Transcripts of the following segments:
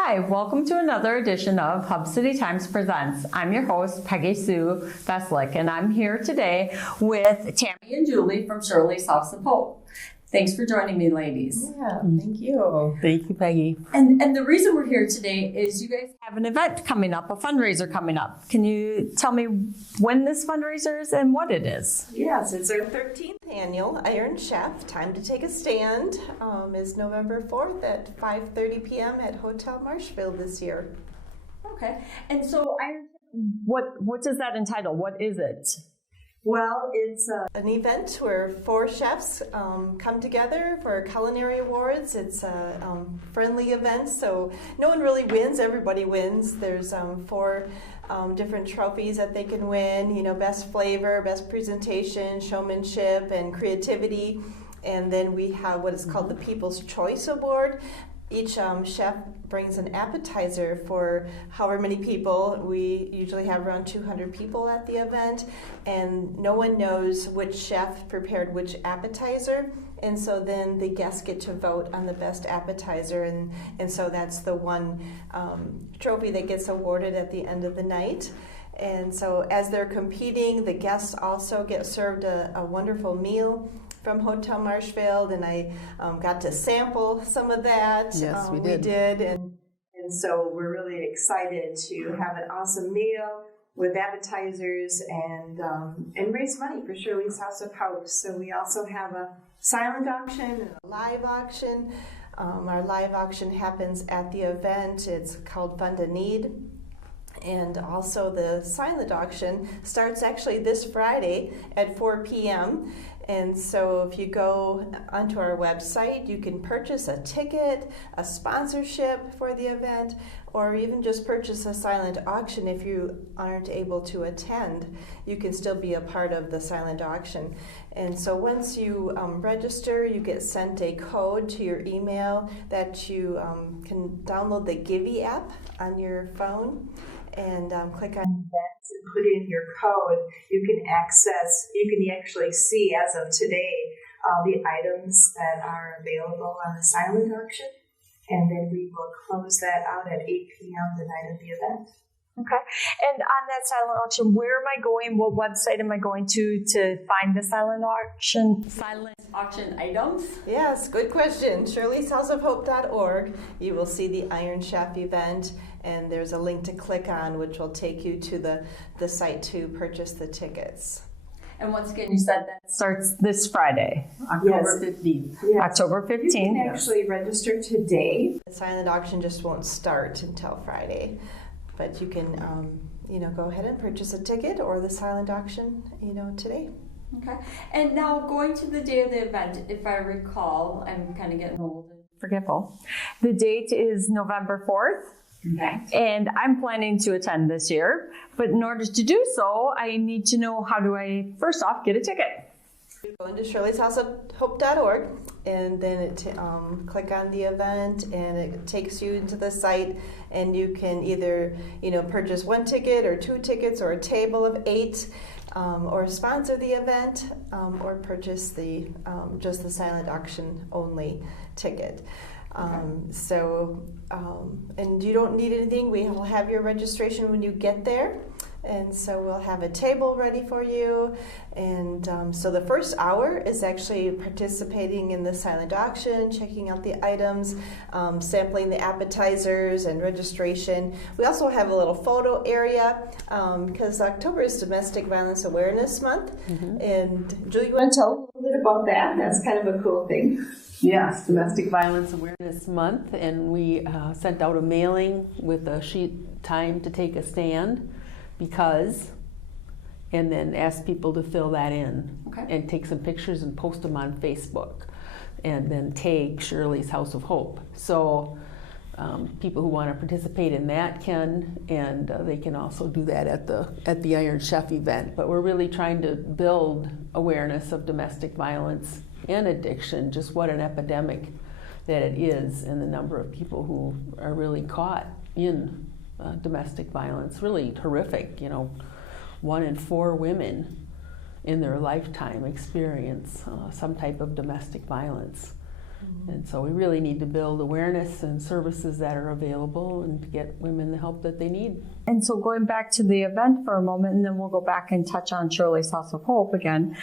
Hi, welcome to another edition of Hub City Times Presents. I'm your host, Peggy Sue Veslick, and I'm here today with Tammy and Julie from Shirley's House of Hope. Thanks for joining me, ladies. Yeah, thank you. Thank you, Peggy. And the reason we're here today is you guys have an event coming up, a fundraiser coming up. Can you tell me when this fundraiser is and what it is? Yes, it's our 13th annual Iron Chef. Time to Take a Stand is November 4th at 5:30 p.m. at Hotel Marshfield this year. Okay. And so Iron Chef, what does that entitle? What is it? Well, it's an event where 4 chefs come together for culinary awards. It's a friendly event, so no one really wins, everybody wins. There's 4 different trophies that they can win, you know, best flavor, best presentation, showmanship, and creativity. And then we have what is called the People's Choice Award. Each chef brings an appetizer for however many people. We usually have around 200 people at the event, and no one knows which chef prepared which appetizer, and so then the guests get to vote on the best appetizer, and so that's the one trophy that gets awarded at the end of the night. And so as they're competing, the guests also get served a wonderful meal from Hotel Marshfield, and I got to sample some of that. Yes, we did. And so we're really excited to have an awesome meal with appetizers and raise money for Shirley's House of Hope. So we also have a silent auction and a live auction. Our live auction happens at the event. It's called Fund a Need. And also the silent auction starts actually this Friday at 4 p.m. And so if you go onto our website, you can purchase a ticket, a sponsorship for the event, or even just purchase a silent auction if you aren't able to attend. You can still be a part of the silent auction. And so once you register, you get sent a code to your email that you can download the Givey app on your phone. And click on events and put in your code. You can actually see as of today all the items that are available on the silent auction. And then we will close that out at 8 p.m. the night of the event. Okay. And on that silent auction, where am I going? What website am I going to find the silent auction? Silent auction items? Yes, good question. Shirley'sHouseofHope.org. You will see the Iron Chef event, and there's a link to click on, which will take you to the site to purchase the tickets. And once again, you said that starts this Friday, October 15th. Yes. October 15th. You can actually register today. The silent auction just won't start until Friday. But you can, go ahead and purchase a ticket or the silent auction, today. Okay. And now going to the day of the event, if I recall, I'm kind of getting old and forgetful. The date is November 4th. Okay. And I'm planning to attend this year. But in order to do so, I need to know, how do I, first off, get a ticket? You go into Shirley'sHouseofHope.org, and then click on the event, and it takes you into the site, and you can either purchase 1 ticket or 2 tickets or a table of 8, or sponsor the event, or purchase the just the silent auction only ticket. And you don't need anything. We will have your registration when you get there. And so we'll have a table ready for you. And so the first hour is actually participating in the silent auction, checking out the items, sampling the appetizers and registration. We also have a little photo area because October is Domestic Violence Awareness Month. Mm-hmm. And Julie, you want to tell a little bit about that? That's kind of a cool thing. Yes, Domestic Violence Awareness Month, and we sent out a mailing with a sheet, Time to Take a Stand, and then asked people to fill that in. Okay. And take some pictures and post them on Facebook, and then tag Shirley's House of Hope. So people who want to participate in that can, and they can also do that at the Iron Chef event. But we're really trying to build awareness of domestic violence and addiction, just what an epidemic that it is, and the number of people who are really caught in domestic violence. Really horrific. 1 in 4 women in their lifetime experience some type of domestic violence. And so we really need to build awareness and services that are available and to get women the help that they need. And so going back to the event for a moment, and then we'll go back and touch on Shirley's House of Hope again.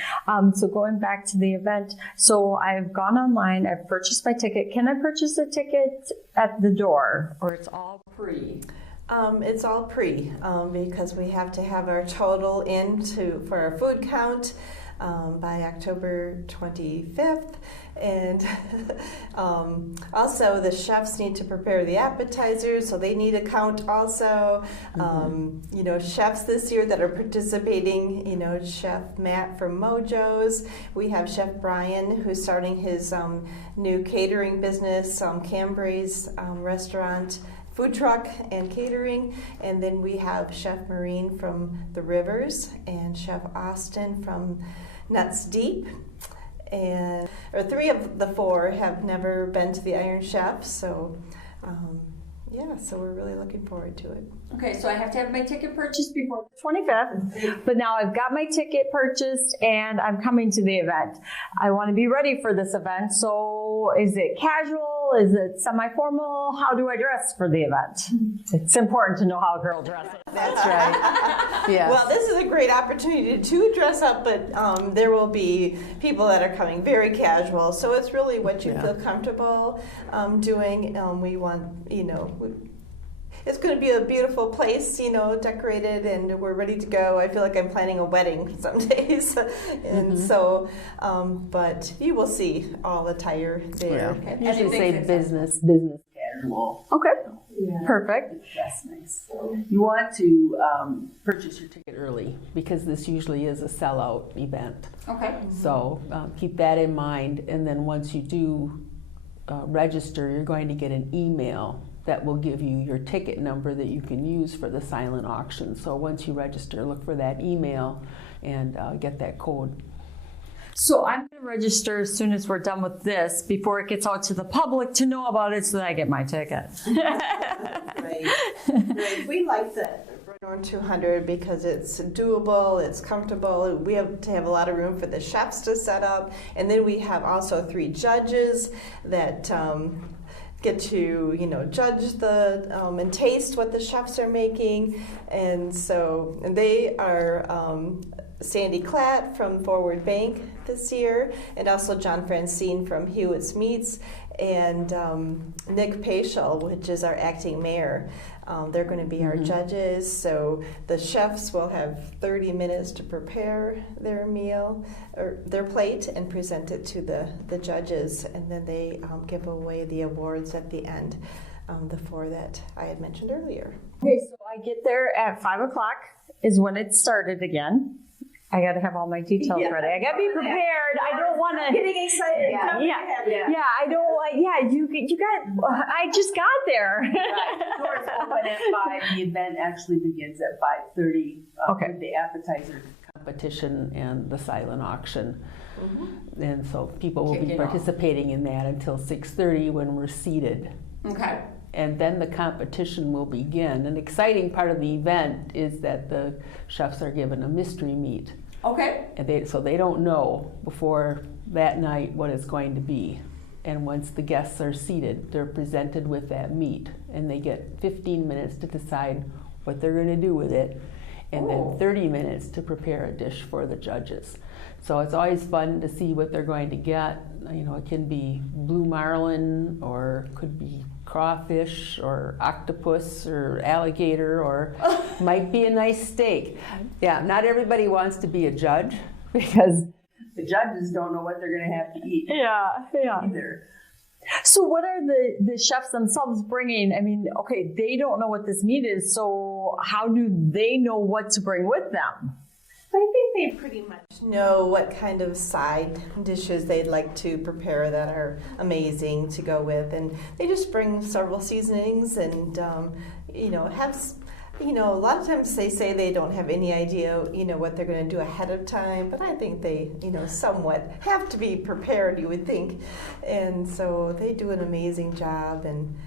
So going back to the event, so I've gone online, I've purchased my ticket. Can I purchase a ticket at the door, or it's all pre? It's all pre, because we have to have our total in for our food count by October 25th. And also the chefs need to prepare the appetizers, so they need a count also. You know, chefs this year that are participating, you know, Chef Matt from Mojo's. We have Chef BRYAN, who's starting his new catering business, KamBrays restaurant, food truck and catering. And then we have Chef MAUREEN from the Rivers and Chef Austin from Nuts Deep. And three of the four have never been to the Iron Chef, so yeah, so we're really looking forward to it. Okay, so I have to have my ticket purchased before the 25th, but now I've got my ticket purchased and I'm coming to the event. I want to be ready for this event, so is it casual? Is it semi-formal? How do I dress for the event? It's important to know how a girl dresses. That's right. Yes. Well, this is a great opportunity to dress up, but there will be people that are coming very casual, so it's really what you feel comfortable doing. We want, you know, it's going to be a beautiful place, you know, decorated, and we're ready to go. I feel like I'm planning a wedding some days. And so, but you will see all attire there. Yeah. You should say business casual. Okay. Yeah. Perfect. That's nice. You want to purchase your ticket early because this usually is a sellout event. Okay. So keep that in mind, and then once you do register, you're going to get an email that will give you your ticket number that you can use for the silent auction. So once you register, look for that email and get that code. So I'm going to register as soon as we're done with this before it gets out to the public to know about it so that I get my ticket. Right. We like the North 200 because it's doable, it's comfortable. We have to have a lot of room for the chefs to set up. And then we have also 3 judges that get to, you know, judge the and taste what the chefs are making. And so they are Sandy Klatt from Forward Bank this year, and also John Francine from Hewitt's Meats, and Nick Paschal, which is our acting mayor. They're going to be our judges, so the chefs will have 30 minutes to prepare their meal or their plate and present it to the judges, and then they give away the awards at the end, the 4 that I had mentioned earlier. Okay, so I get there at 5 o'clock is when it started again. I got to have all my details ready. I got to be prepared. I don't want to. Getting excited. Yeah. I don't want. Yeah, you got. I just got there. Right. Doors open at 5. The event actually begins at 5:30. With the appetizer competition and the silent auction. And so people will be participating in that until 6:30 when we're seated. Okay. And then the competition will begin. An exciting part of the event is that the chefs are given a mystery meat. Okay. And so they don't know before that night what it's going to be. And once the guests are seated, they're presented with that meat. And they get 15 minutes to decide what they're going to do with it. And then 30 minutes to prepare a dish for the judges. So it's always fun to see what they're going to get. You know, it can be blue marlin, or could be crawfish, or octopus, or alligator, or might be a nice steak. Yeah, not everybody wants to be a judge because the judges don't know what they're going to have to eat. Yeah. Either. So what are the chefs themselves bringing? I mean, okay, they don't know what this meat is, so how do they know what to bring with them? I think they pretty much know what kind of side dishes they'd like to prepare that are amazing to go with, and they just bring several seasonings and you know, have, you know, a lot of times they say they don't have any idea, you know, what they're going to do ahead of time, but I think they, you know, somewhat have to be prepared, you would think, and so they do an amazing job. And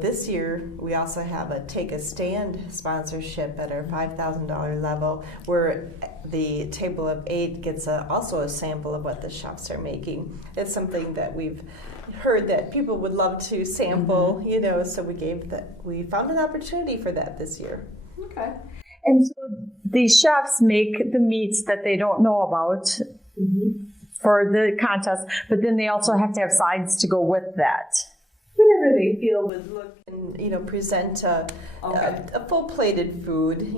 This year we also have a Take a Stand sponsorship at our $5,000 level, where the table of 8 gets also a sample of what the chefs are making. It's something that we've heard that people would love to sample, so we found an opportunity for that this year. Okay. And so the chefs make the meats that they don't know about for the contest, but then they also have to have sides to go with that. Whatever they feel would look and present a full plated food,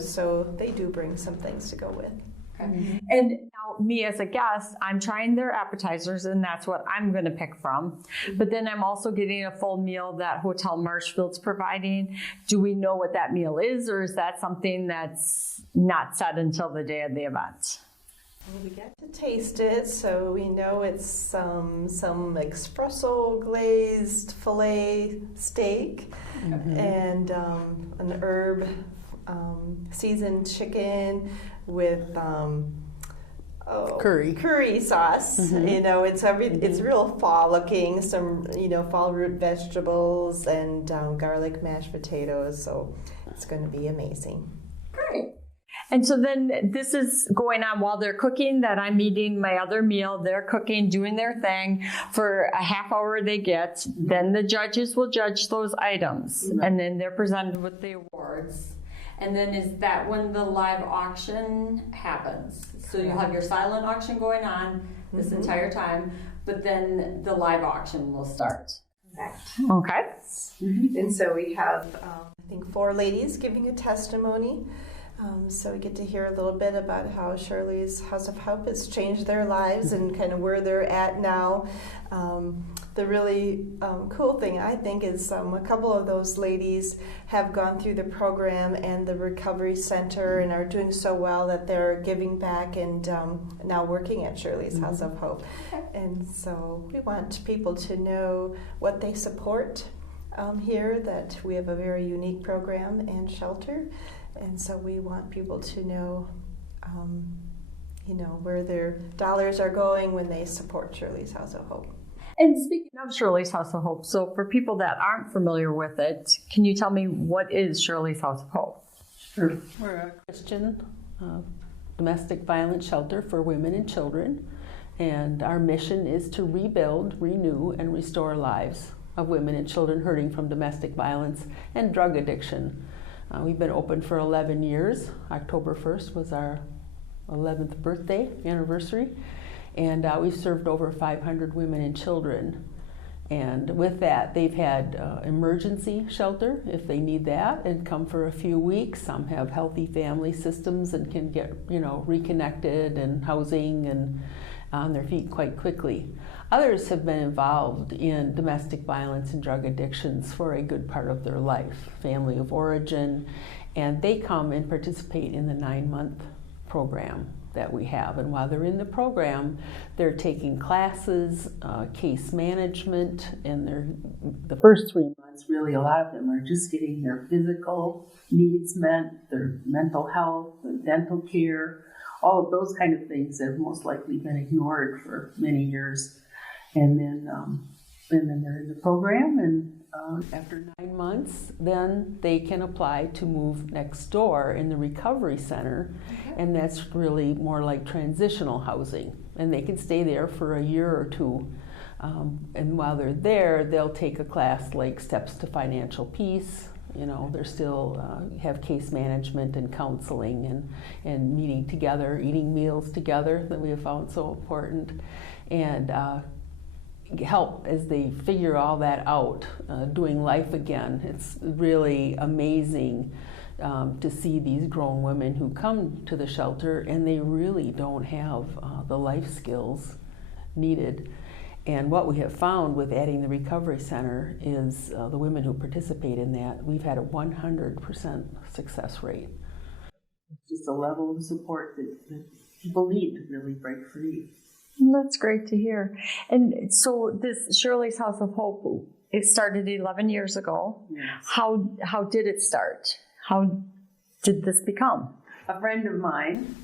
so they do bring some things to go with. Okay. And now me as a guest, I'm trying their appetizers, and that's what I'm going to pick from. But then I'm also getting a full meal that Hotel Marshfield's providing. Do we know what that meal is, or is that something that's not set until the day of the event? Well, we get to taste it, so we know it's some espresso glazed filet steak and an herb seasoned chicken with curry sauce. It's real fall looking. Some fall root vegetables and garlic mashed potatoes. So it's going to be amazing. Great. And so then this is going on while they're cooking, that I'm eating my other meal. They're cooking, doing their thing for a half hour they get. Then the judges will judge those items. And then they're presented with the awards. And then is that when the live auction happens? So you'll have your silent auction going on this entire time, but then the live auction will start. Okay. And so we have, I think, 4 ladies giving a testimony. So we get to hear a little bit about how Shirley's House of Hope has changed their lives and kind of where they're at now. The really cool thing, I think, is a couple of those ladies have gone through the program and the recovery center and are doing so well that they're giving back and now working at Shirley's House of Hope. And so we want people to know what they support here, that we have a very unique program and shelter. And so we want people to know, where their dollars are going when they support Shirley's House of Hope. And speaking of Shirley's House of Hope, so for people that aren't familiar with it, can you tell me what is Shirley's House of Hope? Sure. We're a Christian domestic violence shelter for women and children, and our mission is to rebuild, renew, and restore lives of women and children hurting from domestic violence and drug addiction. We've been open for 11 years. October 1st was our 11th birthday anniversary. And we've served over 500 women and children. And with that, they've had emergency shelter if they need that and come for a few weeks. Some have healthy family systems and can get, reconnected and housing and on their feet quite quickly. Others have been involved in domestic violence and drug addictions for a good part of their life, family of origin, and they come and participate in the 9-month program that we have. And while they're in the program, they're taking classes, case management, and the first 3 months, really a lot of them are just getting their physical needs met, their mental health, and dental care, all of those kind of things that have most likely been ignored for many years. And then they're in the program, and after 9 months, then they can apply to move next door in the recovery center, and that's really more like transitional housing. And they can stay there for a year or 2. And while they're there, they'll take a class like Steps to Financial Peace. They're still have case management and counseling and meeting together, eating meals together that we have found so important, and help as they figure all that out, doing life again. It's really amazing to see these grown women who come to the shelter and they really don't have the life skills needed. And what we have found with adding the recovery center is the women who participate in that, we've had a 100% success rate. It's just a level of support that people need to really break free. That's great to hear. And so this Shirley's House of Hope, it started 11 years ago. Yes. How did it start? How did this become? A friend of mine,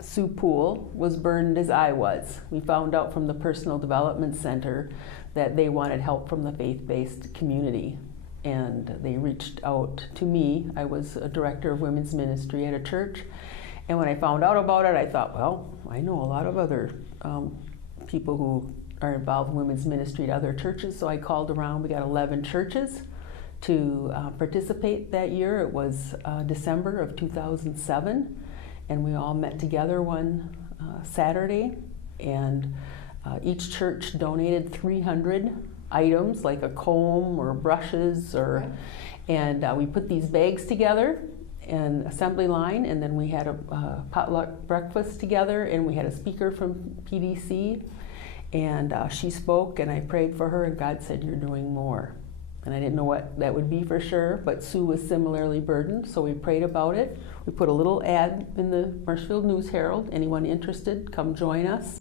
Sue Poole, was burned as I was. We found out from the Personal Development Center that they wanted help from the faith-based community. And they reached out to me. I was a director of women's ministry at a church. And when I found out about it, I thought, well, I know a lot of other people who are involved in women's ministry at other churches. So I called around. We got 11 churches to participate that year. It was December of 2007. And we all met together one Saturday. And each church donated 300 items, like a comb or brushes, and we put these bags together in assembly line, and then we had a potluck breakfast together, and we had a speaker from PDC, and she spoke, and I prayed for her, and God said, "You're doing more." And I didn't know what that would be for sure, but Sue was similarly burdened, so we prayed about it. We put a little ad in the Marshfield News Herald. Anyone interested, come join us.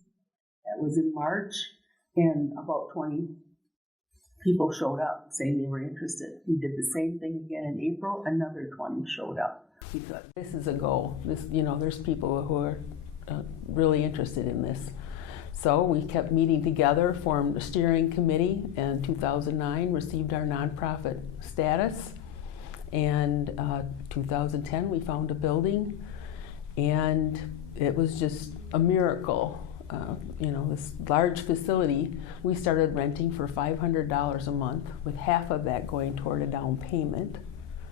That was in March, and about 20 people showed up saying they were interested. We did the same thing again in April. Another 20 showed up. We thought, this is a goal. This, there's people who are really interested in this. So we kept meeting together, formed a steering committee, and 2009 received our nonprofit status. And 2010 we found a building, and it was just a miracle. This large facility, we started renting for $500 a month, with half of that going toward a down payment.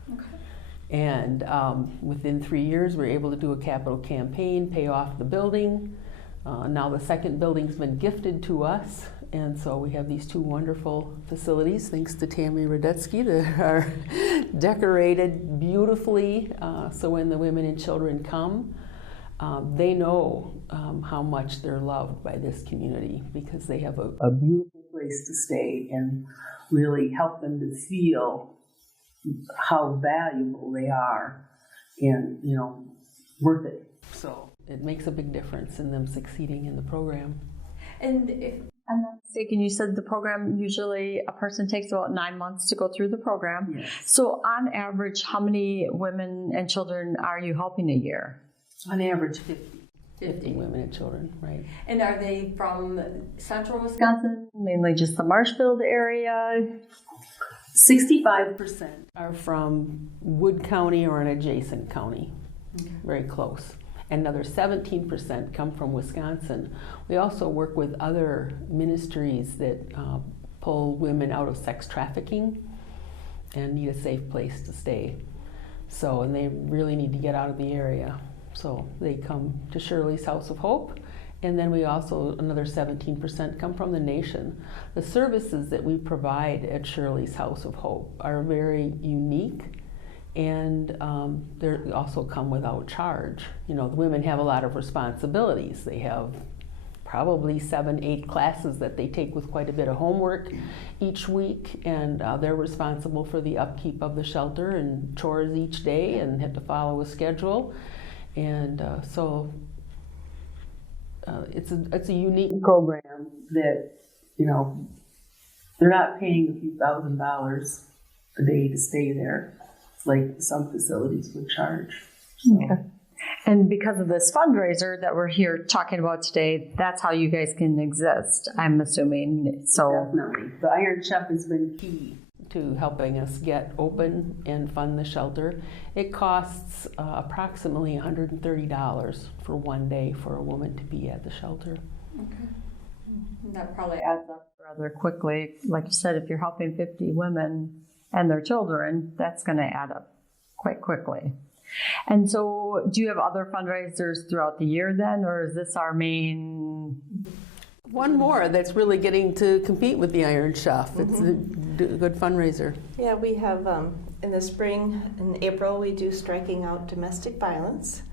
Okay. And within 3 years, we were able to do a capital campaign, pay off the building. Now the second building's been gifted to us, and so we have these two wonderful facilities, thanks to Tammy Radetzky, that are decorated beautifully, so when the women and children come, they know how much they're loved by this community, because they have a beautiful place to stay and really help them to feel how valuable they are and, worth it. So it makes a big difference in them succeeding in the program. And if I'm not mistaken, you said the program, usually a person takes about 9 months to go through the program. Yes. So on average, how many women and children are you helping a year? On average, 50 women and children, right. And are they from central Wisconsin, mainly just the Marshfield area? 65% are from Wood County or an adjacent county, very close. Another 17% come from Wisconsin. We also work with other ministries that pull women out of sex trafficking and need a safe place to stay. So, and they really need to get out of the area. So they come to Shirley's House of Hope, and then we also, another 17% come from the nation. The services that we provide at Shirley's House of Hope are very unique, and they also come without charge. The women have a lot of responsibilities. They have probably 7-8 classes that they take with quite a bit of homework each week, and they're responsible for the upkeep of the shelter and chores each day and have to follow a schedule. And so it's a unique program that, they're not paying a few $1,000s a day to stay there, like some facilities would charge. So. Okay. And because of this fundraiser that we're here talking about today, that's how you guys can exist, I'm assuming. So definitely. The Iron Chef has been key to helping us get open and fund the shelter. It costs approximately $130 for one day for a woman to be at the shelter. Okay. That probably adds up rather quickly. Like you said, if you're helping 50 women and their children, that's going to add up quite quickly. And so do you have other fundraisers throughout the year then, or is this our main? One more that's really getting to compete with the Iron Chef. It's a good fundraiser. Yeah, we have in the spring, in April, we do Striking Out Domestic Violence.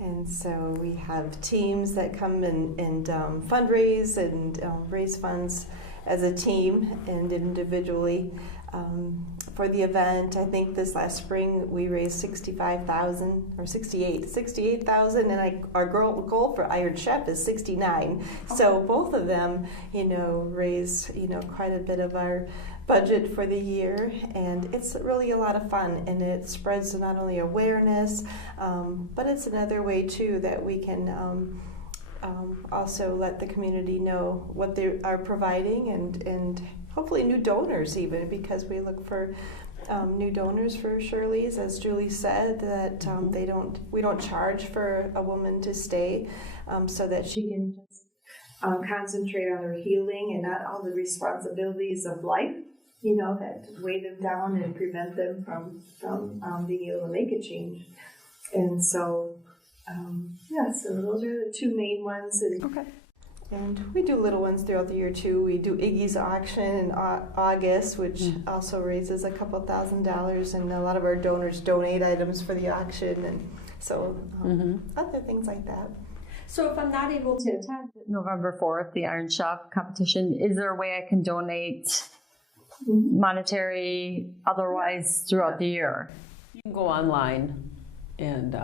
And so we have teams that come and fundraise and raise funds as a team and individually. For the event, I think this last spring we raised $65,000 or $68,000, and our goal for Iron Chef is $69,000. So both of them, raise quite a bit of our budget for the year, and it's really a lot of fun, and it spreads not only awareness, but it's another way too that we can also let the community know what they are providing and hopefully new donors even, because we look for new donors for Shirley's, as Julie said, that we don't charge for a woman to stay, so that she can just concentrate on her healing and not all the responsibilities of life, that weigh them down and prevent them from being able to make a change. And so, so those are the two main ones. Okay. And we do little ones throughout the year too. We do Iggy's auction in August, which also raises a couple $1,000, and a lot of our donors donate items for the auction, and so other things like that. So if I'm not able to attend November 4th, the Iron Chef competition, is there a way I can donate monetary, otherwise throughout the year? You can go online and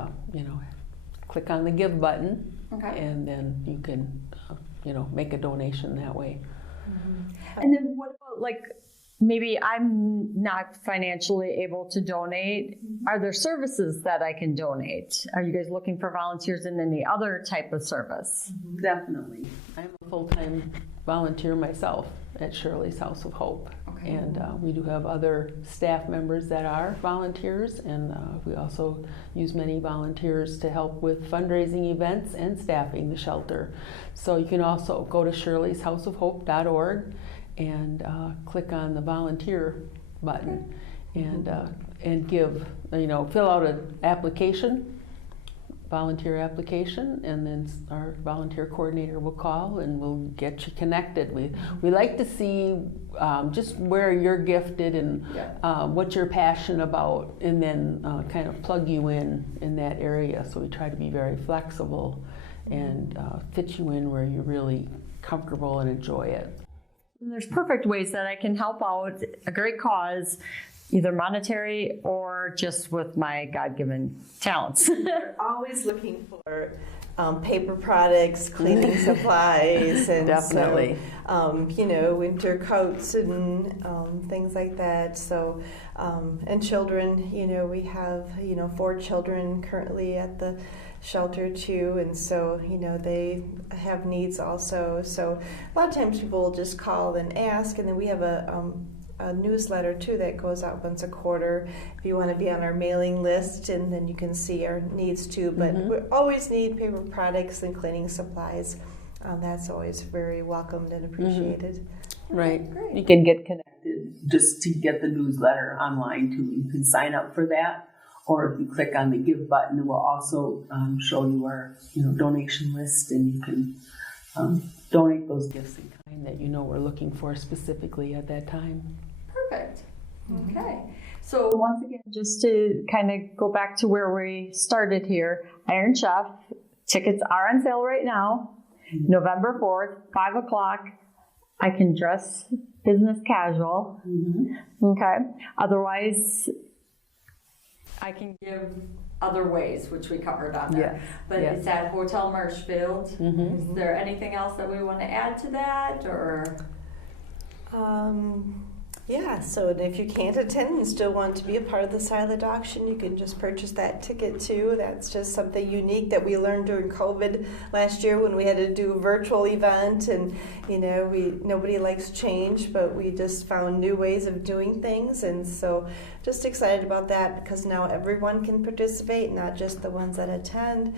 click on the give button, and then you can make a donation that way. And then what about, maybe I'm not financially able to donate? Are there services that I can donate? Are you guys looking for volunteers in any other type of service? Definitely. I'm a full-time volunteer myself at Shirley's House of Hope. And we do have other staff members that are volunteers, and we also use many volunteers to help with fundraising events and staffing the shelter. So you can also go to shirleyshouseofhope.org and click on the volunteer button and give, fill out an application, volunteer application, and then our volunteer coordinator will call and we'll get you connected. We like to see just where you're gifted and what you're passionate about, and then kind of plug you in that area. So we try to be very flexible and fit you in where you're really comfortable and enjoy it. And there's perfect ways that I can help out a great cause, either monetary or just with my God-given talents. We're always looking for paper products, cleaning supplies, and definitely, winter coats and things like that. So, and children, we have 4 children currently at the shelter too, and so they have needs also. So a lot of times people will just call and ask, and then we have a newsletter too that goes out once a quarter if you want to be on our mailing list, and then you can see our needs too. But we always need paper products and cleaning supplies. That's always very welcomed and appreciated. Right. Great. You can get connected just to get the newsletter online too. You can sign up for that, or if you click on the give button, it will also show you our donation list, and you can donate those gifts in kind that we're looking for specifically at that time. Perfect. Okay. So once again, just to kind of go back to where we started here, Iron Chef tickets are on sale right now. November 4th, 5 o'clock. I can dress business casual. Okay. Otherwise, I can give other ways, which we covered on that. Yes. But Yes. it's at Hotel Marshfield. Is there anything else that we want to add to that, or? So if you can't attend and still want to be a part of the silent auction, you can just purchase that ticket too. That's just something unique that we learned during COVID last year when we had to do a virtual event, and nobody likes change, but we just found new ways of doing things, and so just excited about that because now everyone can participate, not just the ones that attend.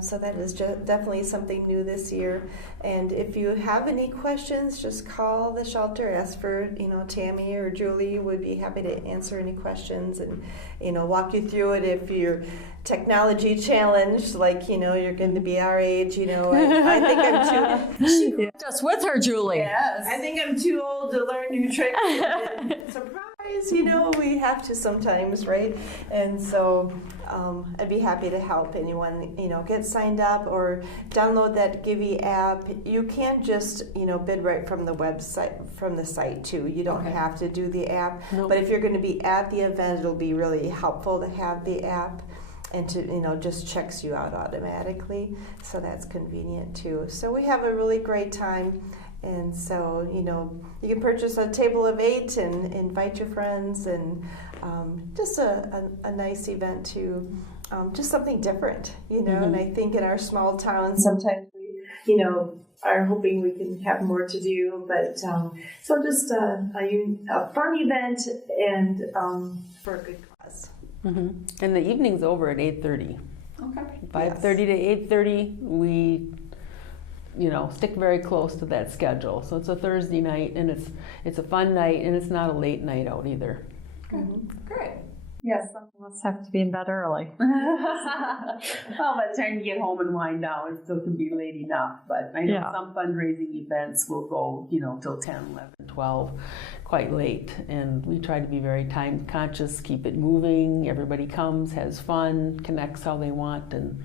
So that is definitely something new this year. And if you have any questions, just call the shelter, ask for Tammy or Julie would be happy to answer any questions and walk you through it. If you're technology challenged, you're going to be our age, I think I'm too. She brought us with her, Julie. Yes. I think I'm too old to learn new tricks. Surprise, we have to sometimes, right? And so I'd be happy to help anyone, get signed up or download that Givey app. You can just, bid right from the website, from the site too. You don't have to do the app. Nope. But if you're going to be at the event, it'll be really helpful to have the app. And to, just checks you out automatically. So that's convenient too. So we have a really great time. And so, you can purchase a table of 8 and invite your friends, and just a nice event too. Just something different, And I think in our small towns, sometimes we are hoping we can have more to do. But so just a fun event and For a good cause. Mm-hmm. And the evening's over at 8:30. Okay. 5:30 to 8:30. We, stick very close to that schedule. So it's a Thursday night, and it's a fun night, and it's not a late night out either. Great. Yes, some of us have to be in bed early. Well, by the time you get home and wind down, it still can be late enough. But I know some fundraising events will go, till 10, 11, 12, quite late. And we try to be very time conscious, keep it moving. Everybody comes, has fun, connects how they want, and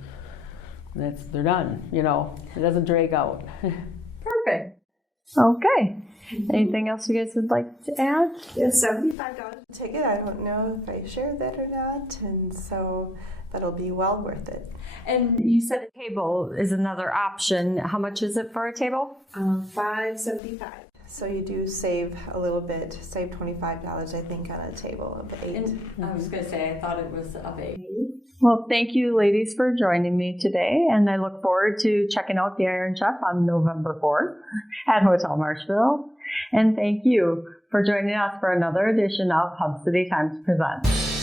they're done. It doesn't drag out. Perfect. Okay. Anything else you guys would like to add? yeah, $75 Ticket, I don't know if I shared that or not, and so that'll be well worth it. And you said a table is another option. How much is it for a table? $5.75. So you do save a little bit, save $25, I think, on a table of 8. And I was going to say, I thought it was of 8. Well, thank you, ladies, for joining me today, and I look forward to checking out the Iron Chef on November 4th at Hotel Marshfield. And thank you for joining us for another edition of Hub City Times Presents.